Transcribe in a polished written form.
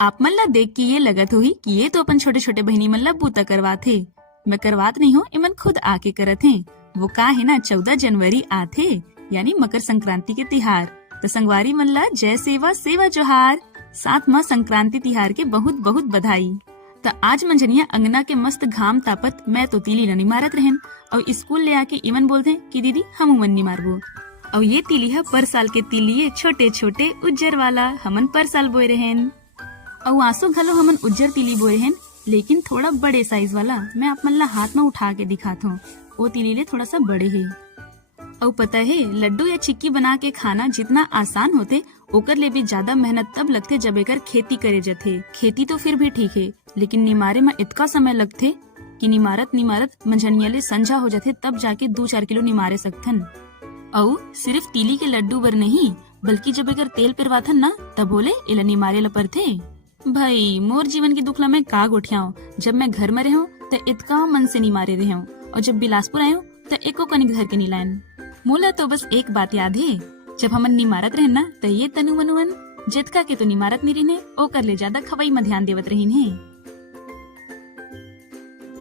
आप मन ला देख के ये लगत होही कि ये तो अपन छोटे छोटे बहनी मन ला बूता करवात हे। मैं करवात नहीं हूँ, इमन खुद आके करत हैं। वो का है ना 14 जनवरी आथे यानी मकर संक्रांति के तिहार। तो संगवारी मन ला जय सेवा सेवा जोहार। साथ में संक्रांति तिहार के बहुत बहुत बधाई। तो आज मंझनिया अंगना के मस्त घाम तापत मैं तो तीली नहीं मारत रहन और स्कूल ले आके इमन बोलते कि दीदी हम मन नहीं मारबो। और ये तीली है पर साल के तीली छोटे छोटे उज्जर वाला हमन पर साल बोए रहन। और आंसू घलो हमन उज्जर तीली बोए रहन, लेकिन थोड़ा बड़े साइज वाला। मैं आप मन ला हाथ में उठा के दिखाता हूँ, वो तीली ले थोड़ा सा बड़े है। और पता है लड्डू या चिक्की बना के खाना जितना आसान होते ओकर ले भी ज्यादा मेहनत तब लगते जब एकर खेती करे जाथे। खेती तो फिर भी ठीक है, लेकिन निमारे में इतना समय लगते कि निमारत मंझनिया ले संझा हो जाते तब जाके 2-4 किलो निमारे सकथन। और सिर्फ तीली के लड्डू बर नहीं बल्कि जब एकर तेल पिरवाथन ना तब बोले इला निमारे ला परथे। भाई मोर जीवन की दुखला मैं का गोठियाओ। जब मैं घर में रहूं तो इतका मन से निमारे रहूं, और जब बिलासपुर आयो तो एको कनिक धर के नीलायन। मोला तो बस एक बात याद है, जब हमन निमारत रहन ना तो ये तनु मनुअन जितका के तो निमारत नहीं रहने ओकर ले ज्यादा खवाई में ध्यान देवत रहीन है।